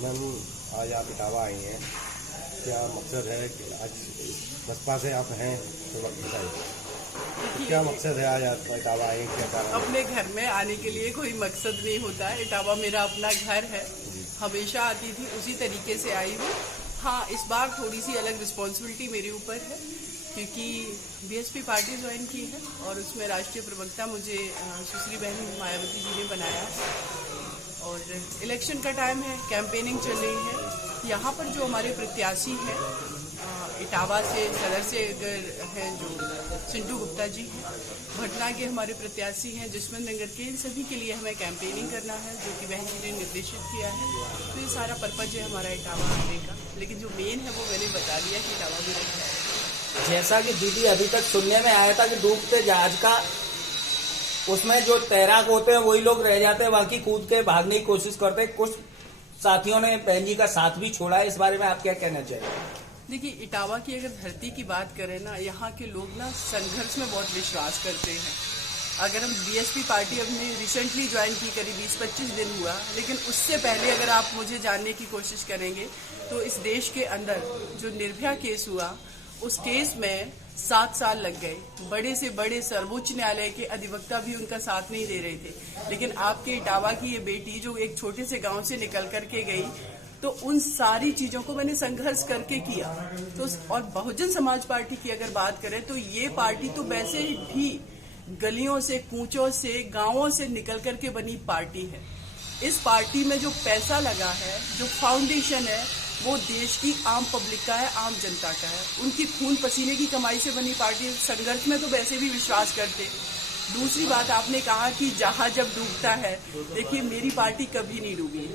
Ma'am, आज आप इटावा आई हैं, क्या मकसद है कि आज बसपा से आप हैं तो बताइए, क्या मकसद है आज आप इटावा आई हैं, क्या कारण? अपने घर में आने के लिए कोई मकसद नहीं होता है। इटावा मेरा अपना घर है, हमेशा आती थी, उसी तरीके से आई हूँ। हाँ, इस बार थोड़ी सी अलग रिस्पॉन्सिबिलिटी मेरे ऊपर है क्योंकि बीएसपी पार्टी ज्वाइन की है और उसमें राष्ट्रीय प्रवक्ता मुझे सुश्री बहन मायावती जी ने बनाया और इलेक्शन का टाइम है, कैंपेनिंग चल रही है। यहाँ पर जो हमारे प्रत्याशी हैं इटावा से, सदर से अगर हैं जो सिंटू गुप्ता जी हैं, भटना के हमारे प्रत्याशी हैं जसवंत नगर के, इन सभी के लिए हमें कैंपेनिंग करना है जो कि बहन जी ने निर्देशित किया है। तो ये सारा पर्पज है हमारा इटावा आने का, लेकिन जो मेन है वो मैंने बता दिया कि इटावा भी रहता है। जैसा कि दीदी अभी तक सुनने में आया था कि डूबते जहाज का उसमें जो तैराक होते हैं वही लोग रह जाते हैं, बाकी कूद के भागने की कोशिश करते हैं। कुछ साथियों ने बहन जी का साथ भी छोड़ा है, इस बारे में आप क्या कहना चाहिए? देखिए, इटावा की अगर धरती की बात करें ना, यहाँ के लोग ना संघर्ष में बहुत विश्वास करते हैं। अगर हम बीएसपी पार्टी हमने रिसेंटली ज्वाइन की, करीब 20-25 दिन हुआ, लेकिन उससे पहले अगर आप मुझे जानने की कोशिश करेंगे तो इस देश के अंदर जो निर्भया केस हुआ, उस केस में 7 साल लग गए। बड़े से बड़े सर्वोच्च न्यायालय के अधिवक्ता भी उनका साथ नहीं दे रहे थे, लेकिन आपके इटावा की ये बेटी जो एक छोटे से गांव से निकल करके गई, तो उन सारी चीजों को मैंने संघर्ष करके किया। तो और बहुजन समाज पार्टी की अगर बात करें तो ये पार्टी तो वैसे भी गलियों से, कूचों से, गांवों से निकल करके बनी पार्टी है। इस पार्टी में जो पैसा लगा है, जो फाउंडेशन है, वो देश की आम पब्लिक का है, आम जनता का है। उनकी खून पसीने की कमाई से बनी पार्टी है। संघर्ष में तो वैसे भी विश्वास करते। दूसरी बात, आपने कहा कि जहाज जब डूबता है, देखिए मेरी पार्टी कभी नहीं डूबी।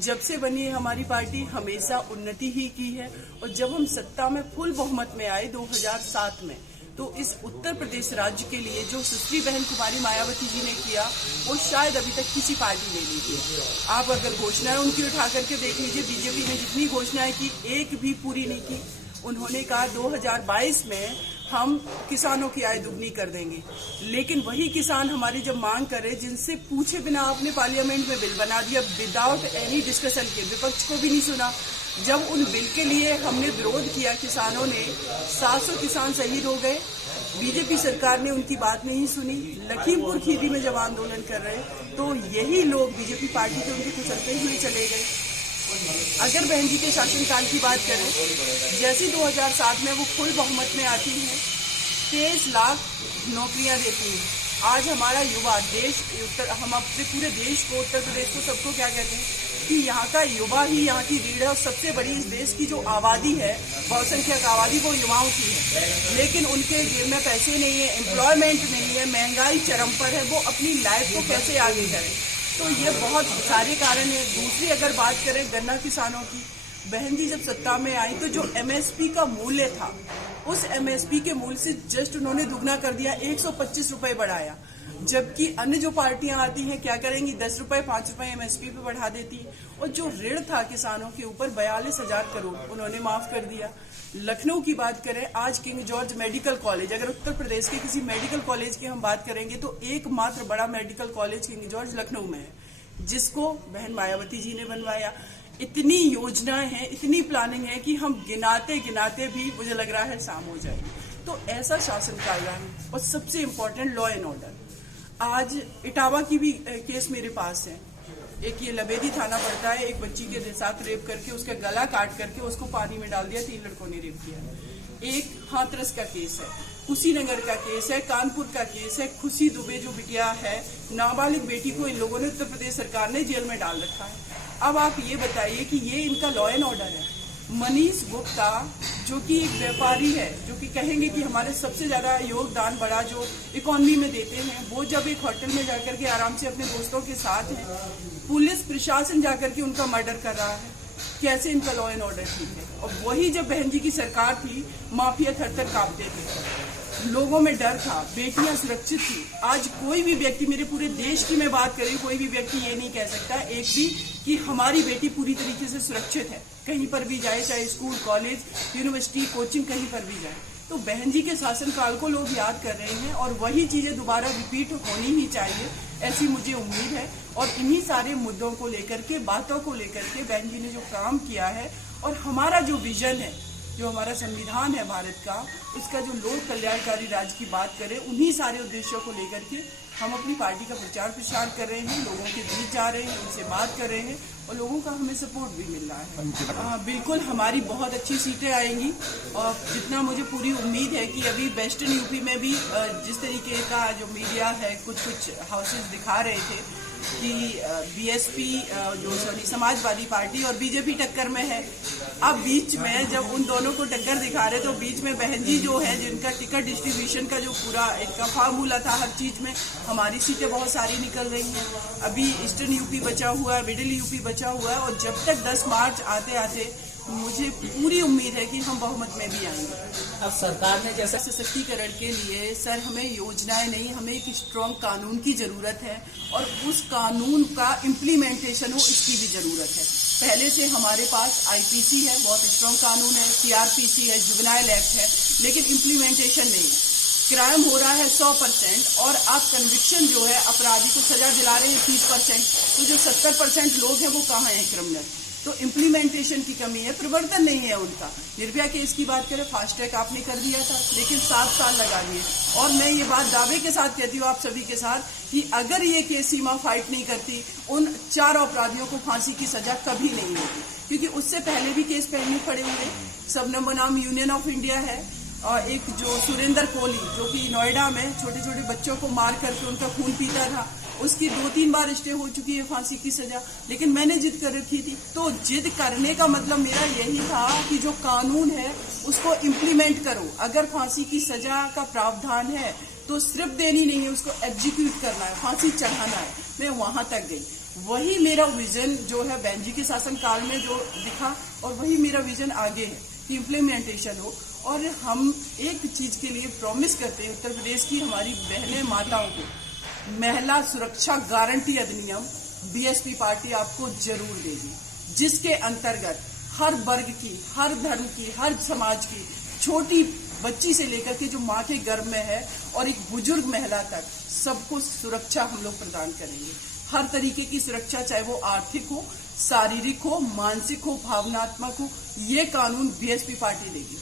जब से बनी है हमारी पार्टी हमेशा उन्नति ही की है। और जब हम सत्ता में फुल बहुमत में आए 2007 में, तो इस उत्तर प्रदेश राज्य के लिए जो सुश्री बहन कुमारी मायावती जी ने किया, वो शायद अभी तक किसी पार्टी ने नहीं किया। आप अगर घोषणाएं उनकी उठा करके देख लीजिए, बीजेपी ने जितनी घोषणाएं की, एक भी पूरी नहीं की। उन्होंने कहा 2022 में हम किसानों की आय दुगनी कर देंगे, लेकिन वही किसान हमारी जब मांग करे, जिनसे पूछे बिना आपने पार्लियामेंट में बिल बना दिया, विदाउट एनी डिस्कशन के, विपक्ष को भी नहीं सुना। जब उन बिल के लिए हमने विरोध किया, किसानों ने, 700 किसान शहीद हो गए। बीजेपी सरकार ने उनकी बात नहीं सुनी। लखीमपुर खीरी में जब आंदोलन कर रहे, तो यही लोग बीजेपी पार्टी के उनके कुचलते हुए चले गए। अगर बहन जी के शासनकाल की बात करें, जैसे 2007 में वो फुल बहुमत में आती है, 23 लाख नौकरियां देती हैं। आज हमारा युवा देश, हम अपने पूरे देश को, उत्तर प्रदेश को, सबको क्या कहते हैं कि यहाँ का युवा ही यहाँ की रीढ़ है। और सबसे बड़ी इस देश की जो आबादी है, बहुसंख्यक आबादी, वो युवाओं की है। लेकिन उनके जेब में पैसे नहीं है, एम्प्लॉयमेंट नहीं है, महंगाई चरम पर है। वो अपनी लाइफ को कैसे आगे करें? तो ये बहुत सारे कारण है। दूसरी अगर बात करें गन्ना किसानों की, बहन जी जब सत्ता में आई तो जो एमएसपी का मूल्य था, उस एमएसपी के मूल्य से जस्ट उन्होंने दुगना कर दिया, 125 रुपए बढ़ाया। जबकि अन्य जो पार्टियां आती हैं क्या करेंगी, 10 रुपए 5 रुपए एमएसपी पे बढ़ा देती है। और जो ऋण था किसानों के ऊपर 42,000 करोड़ उन्होंने माफ कर दिया। लखनऊ की बात करें, आज किंग जॉर्ज मेडिकल कॉलेज, अगर उत्तर प्रदेश के किसी मेडिकल कॉलेज की हम बात करेंगे तो एकमात्र बड़ा medical college king George Lucknow में है, जिसको बहन मायावती जी ने बनवाया। इतनी योजनाएं हैं, इतनी प्लानिंग है कि हम गिनाते गिनाते भी मुझे लग रहा है शाम हो जाएगी। तो ऐसा शासनकाल रहा है। और सबसे इम्पोर्टेंट, लॉ एंड ऑर्डर। आज इटावा की भी केस मेरे पास है। एक ये लबेदी थाना पड़ता है, एक बच्ची के साथ रेप करके उसका गला काट करके उसको पानी में डाल दिया, 3 लड़कों ने रेप किया। एक हाथरस का केस है, कुशीनगर का केस है, कानपुर का केस है। खुशी दुबे जो बिटिया है, नाबालिग बेटी को इन लोगों ने, उत्तर प्रदेश सरकार ने जेल में डाल रखा है। अब आप ये बताइए कि ये इनका लॉ एंड ऑर्डर है। मनीष गुप्ता जो कि एक व्यापारी है, जो कि कहेंगे कि हमारे सबसे ज्यादा योगदान बड़ा जो इकोनॉमी में देते हैं, वो जब एक होटल में जाकर के आराम से अपने दोस्तों के साथ है, पुलिस प्रशासन जाकर के उनका मर्डर कर रहा है। कैसे इनका लॉ एंड ऑर्डर ठीक है? और वही जब बहन जी की सरकार थी, माफिया थर-थर कांपते थे, लोगों में डर था, बेटियां सुरक्षित थी। आज कोई भी व्यक्ति, मेरे पूरे देश की मैं बात करें, कोई भी व्यक्ति ये नहीं कह सकता एक भी कि हमारी बेटी पूरी तरीके से सुरक्षित है। कहीं पर भी जाए, चाहे स्कूल, कॉलेज, यूनिवर्सिटी, कोचिंग, कहीं पर भी जाए। तो बहन जी के शासनकाल को लोग याद कर रहे हैं और वही चीजें दोबारा रिपीट होनी ही चाहिए। ऐसी मुझे उम्मीद है। और इन्हीं सारे मुद्दों को लेकर के, बातों को लेकर के बहन जी ने जो काम किया है और हमारा जो विजन है, जो हमारा संविधान है भारत का, उसका जो लोक कल्याणकारी राज्य की बात करें, उन्हीं सारे उद्देश्यों को लेकर के हम अपनी पार्टी का प्रचार प्रसार कर रहे हैं, लोगों के बीच जा रहे हैं, उनसे बात कर रहे हैं और लोगों का हमें सपोर्ट भी मिल रहा है। बिल्कुल हमारी बहुत अच्छी सीटें आएंगी और जितना मुझे पूरी उम्मीद है कि अभी वेस्टर्न यूपी में भी जिस तरीके का जो मीडिया है कुछ हाउसेज दिखा रहे थे कि बीएसपी समाजवादी पार्टी और बीजेपी टक्कर में है। अब बीच में जब उन दोनों को टक्कर दिखा रहे तो बीच में बहन जी जो है, जिनका टिकट डिस्ट्रीब्यूशन का जो पूरा इनका फार्मूला था हर चीज में, हमारी सीटें बहुत सारी निकल रही हैं। अभी ईस्टर्न यूपी बचा हुआ है, मिडिल यूपी बचा हुआ है और जब तक 10 मार्च आते आते मुझे पूरी उम्मीद है कि हम बहुमत में भी आएंगे। अब सरकार ने जैसे सशक्तिकरण के लिए सर हमें योजनाएं नहीं, हमें एक स्ट्रॉन्ग कानून की जरूरत है और उस कानून का इम्प्लीमेंटेशन हो, इसकी भी जरूरत है। पहले से हमारे पास आईपीसी है, बहुत स्ट्रॉन्ग कानून है, सीआरपीसी है, जुवेनाइल एक्ट है, लेकिन इम्प्लीमेंटेशन नहीं है। क्राइम हो रहा है 100% और आप कन्विक्शन जो है, अपराधी को सजा दिला रहे हैं 30%, तो जो 70% लोग हैं वो कहाँ हैं क्रिमिनल? तो इम्प्लीमेंटेशन की कमी है, प्रवर्तन नहीं है उनका। निर्भया केस की बात करें, फास्ट ट्रैक आपने कर दिया था, लेकिन 7 साल लगा दिए। और मैं ये बात दावे के साथ कहती हूँ आप सभी के साथ कि अगर ये केस सीमा फाइट नहीं करती, उन 4 अपराधियों को फांसी की सजा कभी नहीं होती, क्योंकि उससे पहले भी केस पेंडिंग पड़े हुए। सबनम बनाम यूनियन ऑफ इंडिया है और एक जो सुरेंद्र कोहली जो कि नोएडा में छोटे छोटे बच्चों को मार करके उनका खून पीता था, उसकी 2-3 बार स्टे हो चुकी है फांसी की सजा, लेकिन मैंने जिद कर रखी थी। तो जिद करने का मतलब मेरा यही था कि जो कानून है उसको इम्प्लीमेंट करो। अगर फांसी की सजा का प्रावधान है तो सिर्फ देनी नहीं है, उसको एग्जीक्यूट करना है, फांसी चढ़ाना है। मैं वहां तक गई, वही मेरा विजन जो है बहन जी के शासनकाल में जो दिखा और वही मेरा विजन आगे है कि इम्प्लीमेंटेशन हो। और हम एक चीज के लिए प्रॉमिस करते हैं उत्तर प्रदेश की हमारी बहनें माताओं को, महिला सुरक्षा गारंटी अधिनियम बीएसपी पार्टी आपको जरूर देगी, जिसके अंतर्गत हर वर्ग की, हर धर्म की, हर समाज की, छोटी बच्ची से लेकर के जो माँ के गर्भ में है और एक बुजुर्ग महिला तक, सबको सुरक्षा हम लोग प्रदान करेंगे। हर तरीके की सुरक्षा, चाहे वो आर्थिक हो, शारीरिक हो, मानसिक हो, भावनात्मक हो, ये कानून बीएसपी पार्टी देगी।